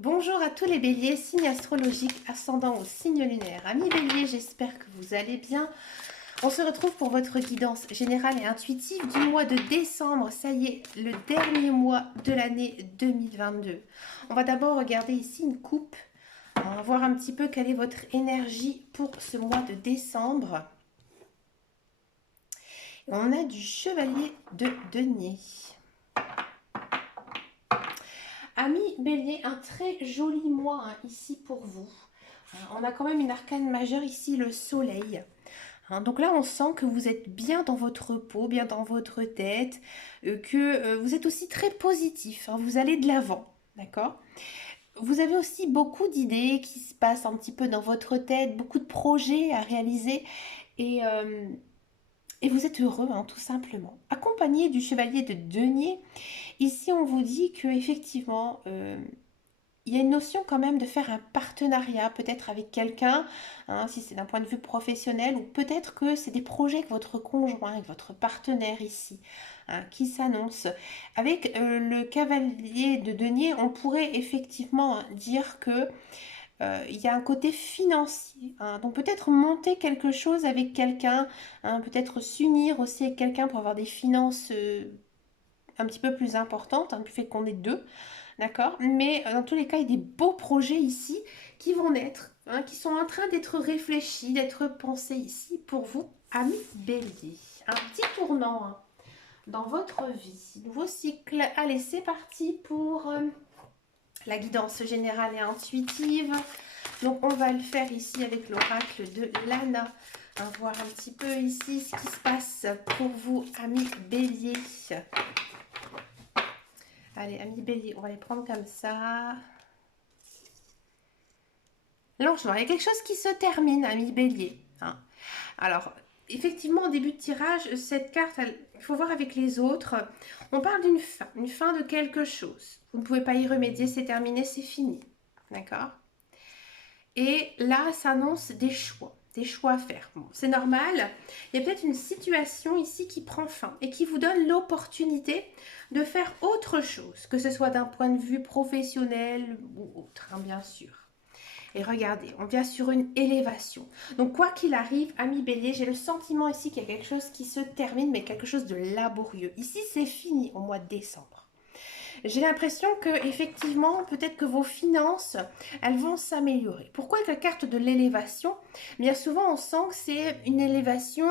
Bonjour à tous les béliers, signe astrologique, ascendant au signe lunaire. Amis béliers, j'espère que vous allez bien. On se retrouve pour votre guidance générale et intuitive du mois de décembre. Ça y est, le dernier mois de l'année 2022. On va d'abord regarder ici une coupe. On va voir un petit peu quelle est votre énergie pour ce mois de décembre. On a du chevalier de denier. Amis bélier, un très joli mois ici pour vous. On a quand même une arcane majeure ici, le soleil. Donc là, on sent que vous êtes bien dans votre peau, bien dans votre tête, que vous êtes aussi très positif, vous allez de l'avant, d'accord? Vous avez aussi beaucoup d'idées qui se passent un petit peu dans votre tête, beaucoup de projets à réaliser et, euh, et vous êtes heureux, tout simplement. Accompagné du chevalier de denier, ici on vous dit que effectivement, il y a une notion quand même de faire un partenariat peut-être avec quelqu'un, si c'est d'un point de vue professionnel, ou peut-être que c'est des projets que votre conjoint, avec votre partenaire ici, qui s'annoncent. Avec le cavalier de denier, on pourrait effectivement dire que il y a un côté financier. Donc peut-être monter quelque chose avec quelqu'un, peut-être s'unir aussi avec quelqu'un pour avoir des finances un petit peu plus importantes, du fait qu'on est deux. D'accord? Mais dans tous les cas, il y a des beaux projets ici qui vont naître, qui sont en train d'être réfléchis, d'être pensés ici pour vous, amis bélier. Un petit tournant dans votre vie. Nouveau cycle. Allez, c'est parti pour la guidance générale et intuitive. Donc, on va le faire ici avec l'oracle de Lana. Voir un petit peu ici ce qui se passe pour vous, amis bélier. Allez, amis bélier, on va les prendre comme ça. L'ange noir, il y a quelque chose qui se termine, ami bélier. Alors, effectivement, au début de tirage, cette carte, il faut voir avec les autres. On parle une fin de quelque chose. Vous ne pouvez pas y remédier, c'est terminé, c'est fini. D'accord? Et là, ça annonce des choix à faire. Bon, c'est normal. Il y a peut-être une situation ici qui prend fin et qui vous donne l'opportunité de faire autre chose, que ce soit d'un point de vue professionnel ou autre, bien sûr. Et regardez, on vient sur une élévation. Donc quoi qu'il arrive, ami bélier, j'ai le sentiment ici qu'il y a quelque chose qui se termine, mais quelque chose de laborieux. Ici, c'est fini au mois de décembre. J'ai l'impression que effectivement, peut-être que vos finances, elles vont s'améliorer. Pourquoi avec la carte de l'élévation? Bien souvent, on sent que c'est une élévation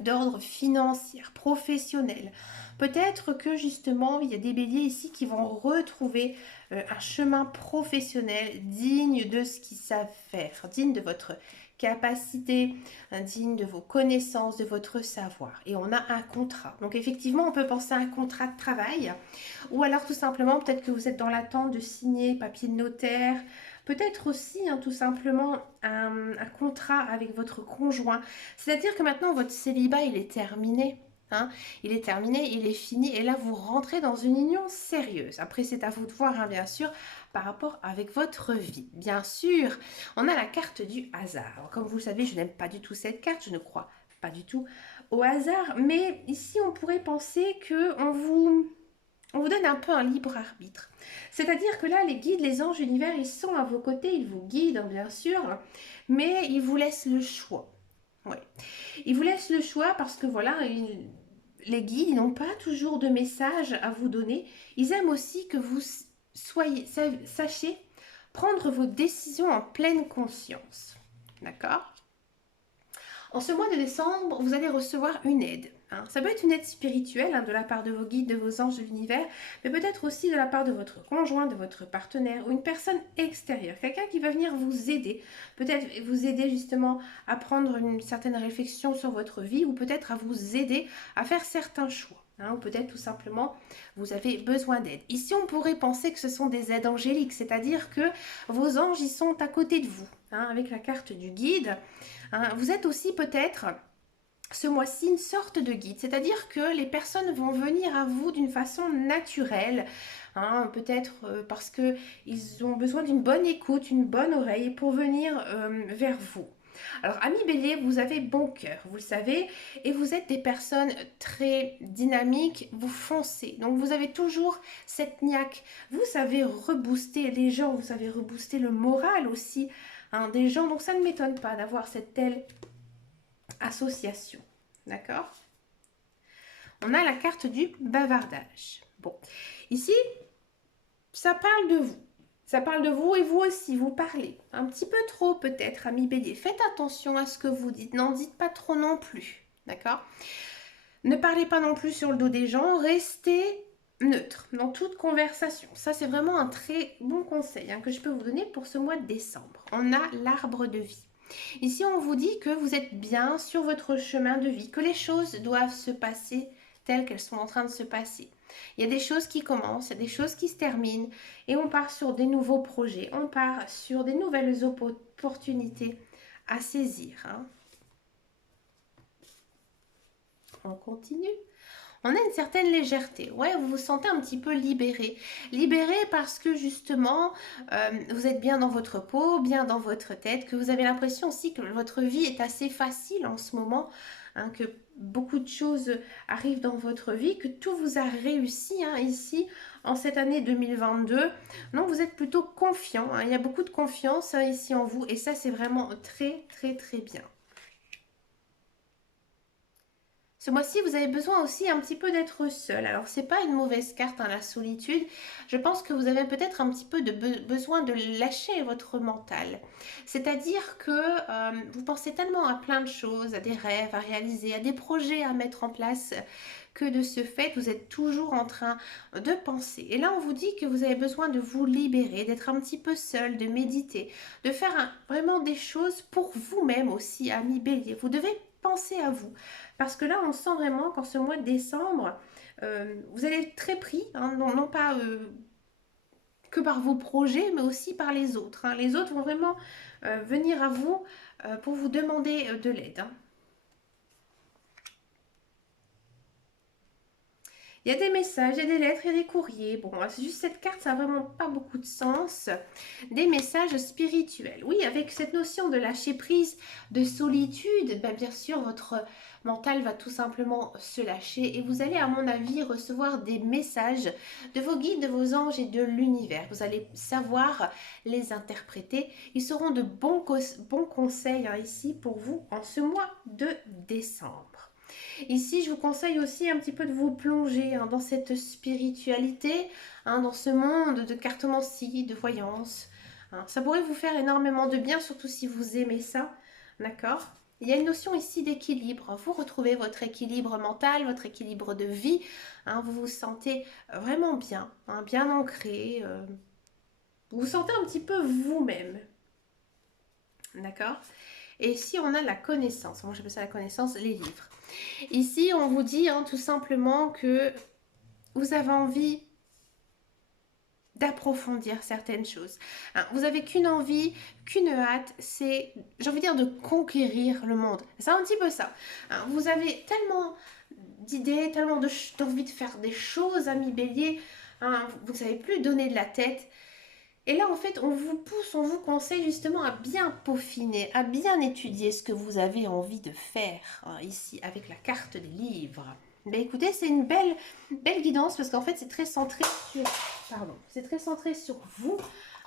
d'ordre financier, professionnel. Peut-être que justement, il y a des béliers ici qui vont retrouver un chemin professionnel digne de ce qu'ils savent faire, digne de votre capacité, digne de vos connaissances, de votre savoir. Et on a un contrat. Donc effectivement, on peut penser à un contrat de travail, ou alors tout simplement, peut-être que vous êtes dans l'attente de signer papier de notaire, peut-être aussi tout simplement un contrat avec votre conjoint. C'est-à-dire que maintenant, votre célibat, il est terminé. Il est terminé, il est fini, et là vous rentrez dans une union sérieuse. Après, c'est à vous de voir, bien sûr, par rapport avec votre vie. Bien sûr, on a la carte du hasard. Alors, comme vous le savez, je n'aime pas du tout cette carte, je ne crois pas du tout au hasard, mais ici on pourrait penser que on vous donne un peu un libre arbitre. C'est-à-dire que là, les guides, les anges, l'univers, ils sont à vos côtés, ils vous guident, bien sûr, mais ils vous laissent le choix. Ouais. Ils vous laissent le choix parce que voilà, les guides, ils n'ont pas toujours de messages à vous donner. Ils aiment aussi que vous sachiez prendre vos décisions en pleine conscience. D'accord? En ce mois de décembre, vous allez recevoir une aide. Ça peut être une aide spirituelle de la part de vos guides, de vos anges de l'univers, mais peut-être aussi de la part de votre conjoint, de votre partenaire ou une personne extérieure, quelqu'un qui va venir vous aider, peut-être vous aider justement à prendre une certaine réflexion sur votre vie ou peut-être à vous aider à faire certains choix. Ou peut-être tout simplement vous avez besoin d'aide. Ici, on pourrait penser que ce sont des aides angéliques, c'est-à-dire que vos anges y sont à côté de vous, avec la carte du guide. Vous êtes aussi peut-être ce mois-ci une sorte de guide, c'est-à-dire que les personnes vont venir à vous d'une façon naturelle, peut-être parce qu'ils ont besoin d'une bonne écoute, une bonne oreille pour venir vers vous. Alors, amis bélier, vous avez bon cœur, vous le savez, et vous êtes des personnes très dynamiques, vous foncez. Donc, vous avez toujours cette niaque. Vous savez rebooster les gens, vous savez rebooster le moral aussi hein, des gens. Donc, ça ne m'étonne pas d'avoir cette telle association. D'accord? On a la carte du bavardage. Bon, ici, ça parle de vous. Ça parle de vous et vous aussi, vous parlez. Un petit peu trop peut-être, ami bélier. Faites attention à ce que vous dites. N'en dites pas trop non plus. D'accord? Ne parlez pas non plus sur le dos des gens. Restez neutre dans toute conversation. Ça, c'est vraiment un très bon conseil hein, que je peux vous donner pour ce mois de décembre. On a l'arbre de vie. Ici, on vous dit que vous êtes bien sur votre chemin de vie, que les choses doivent se passer telles qu'elles sont en train de se passer. Il y a des choses qui commencent, il y a des choses qui se terminent et on part sur des nouveaux projets, on part sur des nouvelles opportunités à saisir. Hein. On continue. On a une certaine légèreté. Ouais, vous vous sentez un petit peu libéré. Libéré parce que justement, vous êtes bien dans votre peau, bien dans votre tête, que vous avez l'impression aussi que votre vie est assez facile en ce moment, hein, que beaucoup de choses arrivent dans votre vie, que tout vous a réussi hein, ici en cette année 2022. Donc vous êtes plutôt confiant. Hein. Il y a beaucoup de confiance hein, ici en vous et ça c'est vraiment très très très bien. Ce mois-ci, vous avez besoin aussi un petit peu d'être seul. Alors, c'est pas une mauvaise carte, hein, la solitude. Je pense que vous avez peut-être un petit peu de besoin de lâcher votre mental. C'est-à-dire que vous pensez tellement à plein de choses, à des rêves à réaliser, à des projets à mettre en place, que de ce fait, vous êtes toujours en train de penser. Et là, on vous dit que vous avez besoin de vous libérer, d'être un petit peu seul, de méditer, de faire vraiment des choses pour vous-même aussi, ami bélier. Vous devez penser à vous. Parce que là, on sent vraiment qu'en ce mois de décembre, vous allez être très pris, hein, non pas que par vos projets, mais aussi par les autres. Hein. Les autres vont vraiment venir à vous pour vous demander de l'aide. Hein. Il y a des messages, il y a des lettres, il y a des courriers. Bon, c'est juste cette carte, ça n'a vraiment pas beaucoup de sens. Des messages spirituels. Oui, avec cette notion de lâcher prise, de solitude, ben bien sûr, votre mental va tout simplement se lâcher et vous allez, à mon avis, recevoir des messages de vos guides, de vos anges et de l'univers. Vous allez savoir les interpréter. Ils seront de bons conseils hein, ici pour vous en ce mois de décembre. Ici, je vous conseille aussi un petit peu de vous plonger hein, dans cette spiritualité, hein, dans ce monde de cartomancie, de voyance. Hein. Ça pourrait vous faire énormément de bien, surtout si vous aimez ça, d'accord? Il y a une notion ici d'équilibre. Vous retrouvez votre équilibre mental, votre équilibre de vie. Hein, vous vous sentez vraiment bien, hein, bien ancré. Vous vous sentez un petit peu vous-même, d'accord? Et ici, on a la connaissance. Moi, j'appelle ça la connaissance, les livres. Ici, on vous dit hein, tout simplement que vous avez envie d'approfondir certaines choses. Hein, vous avez qu'une envie, qu'une hâte, c'est, j'ai envie de dire, de conquérir le monde. C'est un petit peu ça. Hein, vous avez tellement d'idées, tellement d'envie de faire des choses, ami bélier, hein, vous ne savez plus donner de la tête. Et là, en fait, on vous pousse, on vous conseille justement à bien peaufiner, à bien étudier ce que vous avez envie de faire, hein, ici, avec la carte des livres. Ben écoutez, c'est une belle guidance parce qu'en fait, c'est très centré sur, c'est très centré sur vous,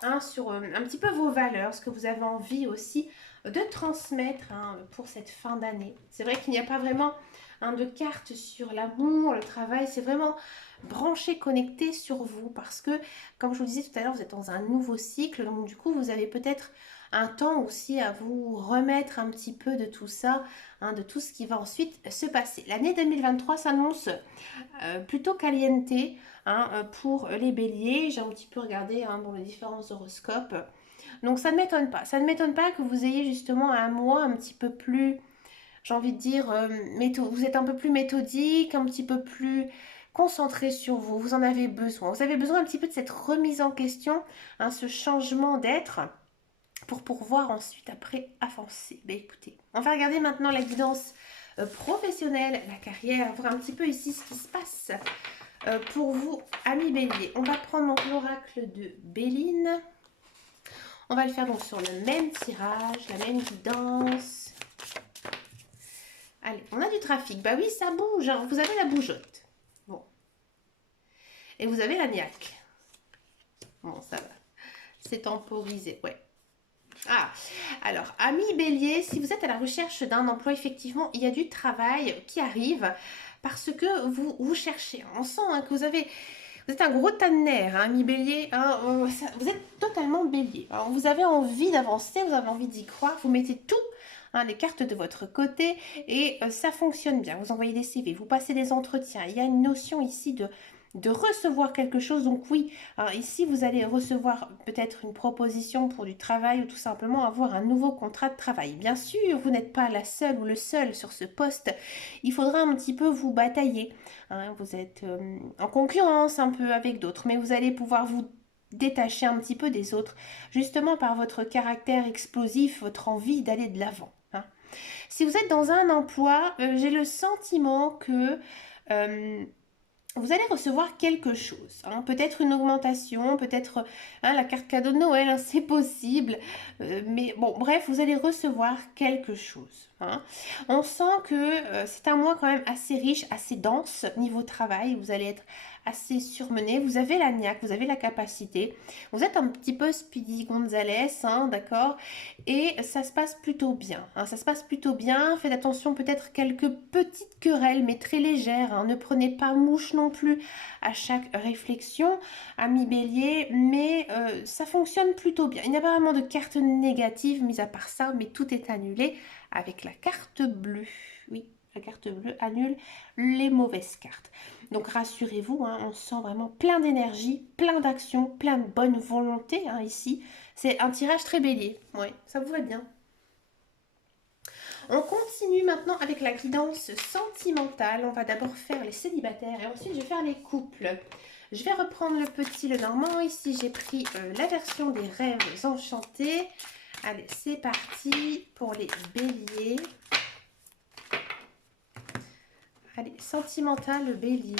hein, sur un petit peu vos valeurs, ce que vous avez envie aussi de transmettre hein, pour cette fin d'année. C'est vrai qu'il n'y a pas vraiment hein, de carte sur l'amour, le travail, c'est vraiment branché, connecté sur vous parce que, comme je vous disais tout à l'heure, vous êtes dans un nouveau cycle, donc du coup, vous avez peut-être un temps aussi à vous remettre un petit peu de tout ça, hein, de tout ce qui va ensuite se passer. L'année 2023 s'annonce plutôt caliente hein, pour les béliers. J'ai un petit peu regardé hein, dans les différents horoscopes. Donc ça ne m'étonne pas. Ça ne m'étonne pas que vous ayez justement un mois un petit peu plus, j'ai envie de dire, vous êtes un peu plus méthodique, un petit peu plus concentré sur vous. Vous en avez besoin. Vous avez besoin un petit peu de cette remise en question, hein, ce changement d'être pour pouvoir ensuite après avancer. Ben écoutez, on va regarder maintenant la guidance professionnelle, la carrière, voir un petit peu ici ce qui se passe pour vous, amis bélier. On va prendre donc l'oracle de Béline. On va le faire donc sur le même tirage, la même guidance. Allez, on a du trafic. Bah oui, ça bouge, hein. Vous avez la bougeotte. Bon. Et vous avez la niaque. Bon, ça va. C'est temporisé, ouais. Ah, alors, amis bélier, si vous êtes à la recherche d'un emploi, effectivement, il y a du travail qui arrive parce que vous cherchez. On sent hein, que vous êtes un gros tas de nerfs, hein, ami bélier. Hein, vous êtes totalement bélier. Alors, vous avez envie d'avancer, vous avez envie d'y croire, vous mettez tout, hein, les cartes de votre côté et ça fonctionne bien. Vous envoyez des CV, vous passez des entretiens. Il y a une notion ici de recevoir quelque chose. Donc oui, alors ici vous allez recevoir peut-être une proposition pour du travail ou tout simplement avoir un nouveau contrat de travail. Bien sûr, vous n'êtes pas la seule ou le seul sur ce poste. Il faudra un petit peu vous batailler. Hein, vous êtes en concurrence un peu avec d'autres, mais vous allez pouvoir vous détacher un petit peu des autres, justement par votre caractère explosif, votre envie d'aller de l'avant. Hein. Si vous êtes dans un emploi, j'ai le sentiment que vous allez recevoir quelque chose, hein, peut-être une augmentation, peut-être hein, la carte cadeau de Noël, hein, c'est possible, mais bon, bref, vous allez recevoir quelque chose. Hein. On sent que c'est un mois quand même assez riche, assez dense niveau travail, vous allez être assez surmené, vous avez la niaque, vous avez la capacité, vous êtes un petit peu Speedy Gonzalez, hein, d'accord, et ça se passe plutôt bien, hein, ça se passe plutôt bien, faites attention peut-être quelques petites querelles, mais très légères, hein, ne prenez pas mouche non plus à chaque réflexion, ami bélier, mais ça fonctionne plutôt bien, il n'y a pas vraiment de carte négative, mis à part ça, mais tout est annulé avec la carte bleue, oui, la carte bleue annule les mauvaises cartes. Donc rassurez-vous, hein, on sent vraiment plein d'énergie, plein d'action, plein de bonne volonté hein, ici. C'est un tirage très bélier, ouais, ça vous va bien. On continue maintenant avec la guidance sentimentale. On va d'abord faire les célibataires et ensuite je vais faire les couples. Je vais reprendre le petit Lenormand. Ici, j'ai pris la version des rêves enchantés. Allez, c'est parti pour les béliers. Allez, sentimental bélier.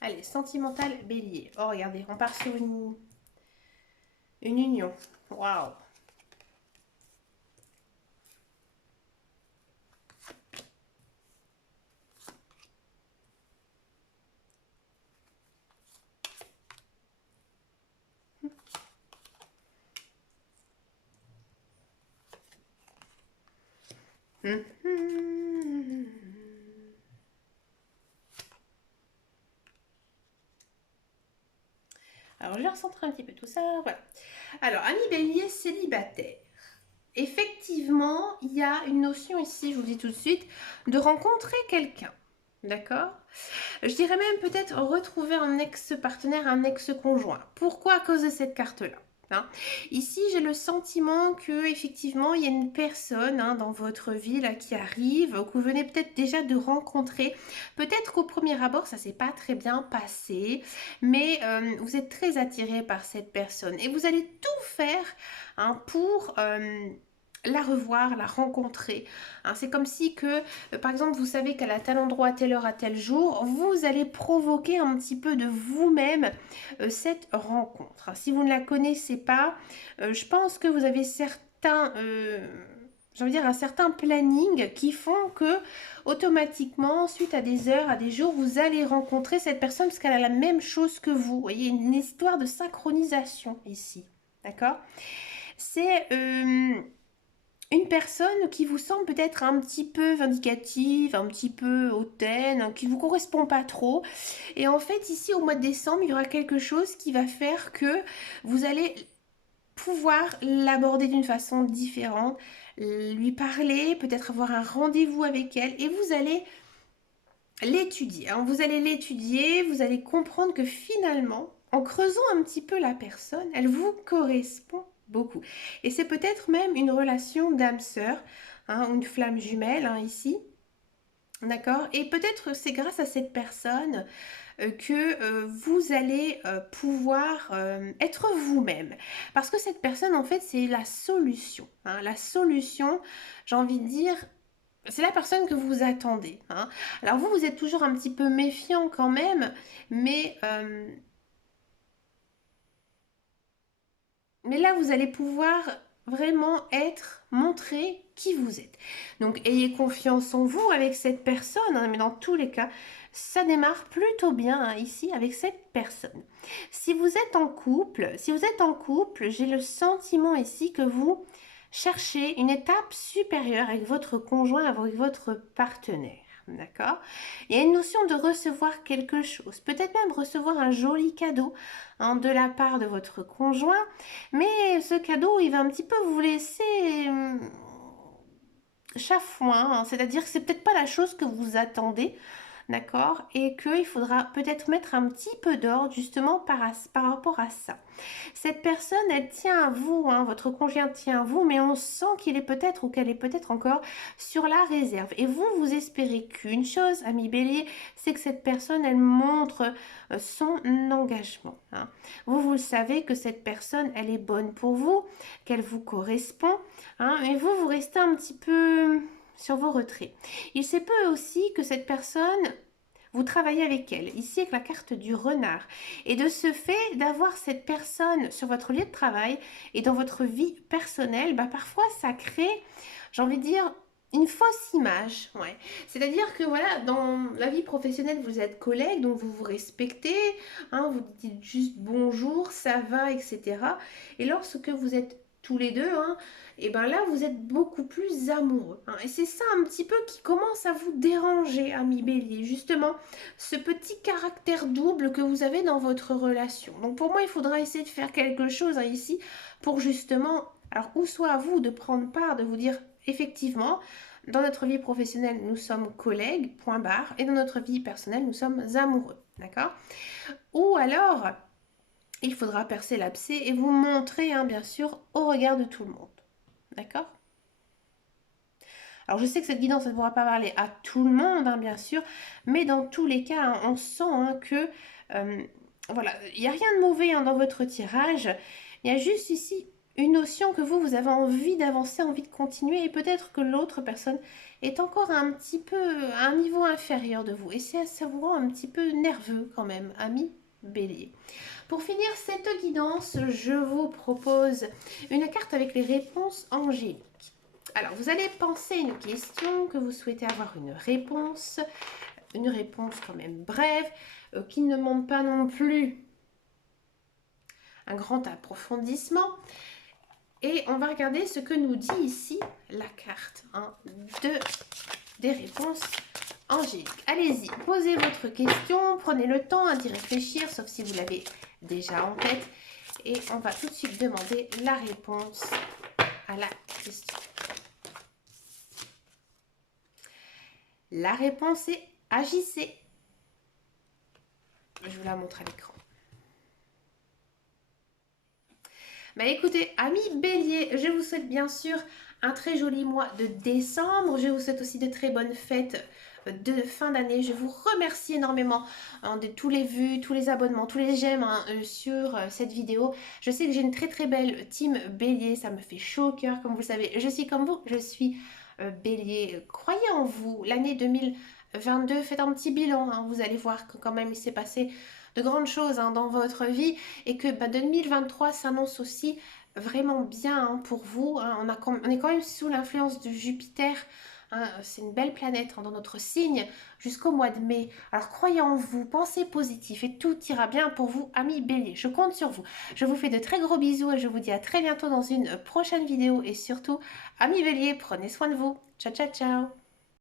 Allez, sentimental bélier. Oh, regardez, on part sur une union. Waouh. Alors, je vais recentrer un petit peu tout ça. Voilà. Alors, ami bélier célibataire. Effectivement, il y a une notion ici, je vous dis tout de suite, de rencontrer quelqu'un. D'accord? Je dirais même peut-être retrouver un ex-partenaire, un ex-conjoint. Pourquoi? À cause de cette carte-là. Hein. Ici, j'ai le sentiment que effectivement, il y a une personne hein, dans votre vie là, qui arrive, que vous venez peut-être déjà de rencontrer. Peut-être qu'au premier abord, ça s'est pas très bien passé, mais vous êtes très attiré par cette personne et vous allez tout faire hein, pour la revoir, la rencontrer. Hein, c'est comme si que, par exemple, vous savez qu'elle a tel endroit, à telle heure, à tel jour, vous allez provoquer un petit peu de vous-même cette rencontre. Si vous ne la connaissez pas, je pense que vous avez certains... j'ai envie de dire un certain planning qui font que automatiquement, suite à des heures, à des jours, vous allez rencontrer cette personne parce qu'elle a la même chose que vous. Vous voyez, une histoire de synchronisation ici. D'accord? C'est une personne qui vous semble peut-être un petit peu vindicative, un petit peu hautaine, hein, qui ne vous correspond pas trop. Et en fait, ici, au mois de décembre, il y aura quelque chose qui va faire que vous allez pouvoir l'aborder d'une façon différente, lui parler, peut-être avoir un rendez-vous avec elle, et vous allez l'étudier. Hein. Vous allez l'étudier, vous allez comprendre que finalement, en creusant un petit peu la personne, elle vous correspond beaucoup. Et c'est peut-être même une relation d'âme-sœur, hein, une flamme jumelle hein, ici. D'accord? Et peut-être c'est grâce à cette personne que vous allez pouvoir être vous-même. Parce que cette personne, en fait, c'est la solution. Hein. La solution, j'ai envie de dire, c'est la personne que vous attendez, hein. Alors vous, vous êtes toujours un petit peu méfiant quand même, mais, euh, mais là, vous allez pouvoir vraiment montrer qui vous êtes. Donc ayez confiance en vous avec cette personne, hein, mais dans tous les cas, ça démarre plutôt bien, hein, ici avec cette personne. Si vous êtes en couple, j'ai le sentiment ici que vous cherchez une étape supérieure avec votre conjoint, avec votre partenaire. D'accord? Il y a une notion de recevoir quelque chose, peut-être même recevoir un joli cadeau, hein, de la part de votre conjoint, mais ce cadeau, il va un petit peu vous laisser chafouin, hein, c'est-à-dire que c'est peut-être pas la chose que vous attendez, d'accord? Et qu'il faudra peut-être mettre un petit peu d'ordre justement par rapport à ça. Cette personne, elle tient à vous, hein, votre conjoint tient à vous, mais on sent qu'il est peut-être ou qu'elle est peut-être encore sur la réserve. Et vous, vous espérez qu'une chose, ami Bélier, c'est que cette personne, elle montre son engagement, hein. Vous le savez que cette personne, elle est bonne pour vous, qu'elle vous correspond, hein, et vous, vous restez un petit peu sur vos retraits. Il se peut aussi que cette personne, vous travaillez avec elle, ici avec la carte du renard. Et de ce fait, d'avoir cette personne sur votre lieu de travail et dans votre vie personnelle, bah parfois ça crée, j'ai envie de dire, une fausse image. Ouais. C'est-à-dire que voilà, dans la vie professionnelle, vous êtes collègue, donc vous vous respectez, hein, vous dites juste bonjour, ça va, etc. Et lorsque vous êtes tous les deux, hein, et ben là vous êtes beaucoup plus amoureux, hein. Et c'est ça un petit peu qui commence à vous déranger, ami Bélier, justement ce petit caractère double que vous avez dans votre relation. Donc pour moi, il faudra essayer de faire quelque chose, hein, ici pour justement, alors ou soit à vous de prendre part, de vous dire effectivement, dans notre vie professionnelle, nous sommes collègues, point barre, et dans notre vie personnelle, nous sommes amoureux, d'accord? Ou alors, il faudra percer l'abcès et vous montrer, hein, bien sûr, au regard de tout le monde, d'accord? Alors je sais que cette guidance, elle ne pourra pas parler à tout le monde, hein, bien sûr, mais dans tous les cas, hein, on sent, hein, que euh, voilà, il n'y a rien de mauvais, hein, dans votre tirage. Il y a juste ici une notion que vous avez envie d'avancer, envie de continuer, et peut-être que l'autre personne est encore un petit peu à un niveau inférieur de vous. Et ça vous rend un petit peu nerveux quand même, ami Bélier. Pour finir cette guidance, je vous propose une carte avec les réponses angéliques. Alors, vous allez penser une question, que vous souhaitez avoir une réponse quand même brève, qui ne demande pas non plus un grand approfondissement. Et on va regarder ce que nous dit ici la carte, hein, des réponses angéliques. Allez-y, posez votre question, prenez le temps, hein, d'y réfléchir, sauf si vous l'avez déjà en tête. Et on va tout de suite demander la réponse à la question. La réponse est agissez. Je vous la montre à l'écran. Bah écoutez, amis Bélier, je vous souhaite bien sûr un très joli mois de décembre. Je vous souhaite aussi de très bonnes fêtes de fin d'année. Je vous remercie énormément, hein, de tous les vues, tous les abonnements, tous les j'aime, hein, sur cette vidéo. Je sais que j'ai une très très belle team Bélier, ça me fait chaud au cœur, comme vous le savez. Je suis comme vous, je suis Bélier. Croyez en vous, l'année 2022, faites un petit bilan, hein, vous allez voir que quand même il s'est passé de grandes choses, hein, dans votre vie et que 2023 s'annonce aussi vraiment bien, hein, pour vous, hein. On est quand même sous l'influence de Jupiter, hein, c'est une belle planète, hein, dans notre signe jusqu'au mois de mai. Alors croyez en vous, pensez positif et tout ira bien pour vous, amis Bélier. Je compte sur vous. Je vous fais de très gros bisous et je vous dis à très bientôt dans une prochaine vidéo. Et surtout, amis Bélier, prenez soin de vous. Ciao, ciao, ciao.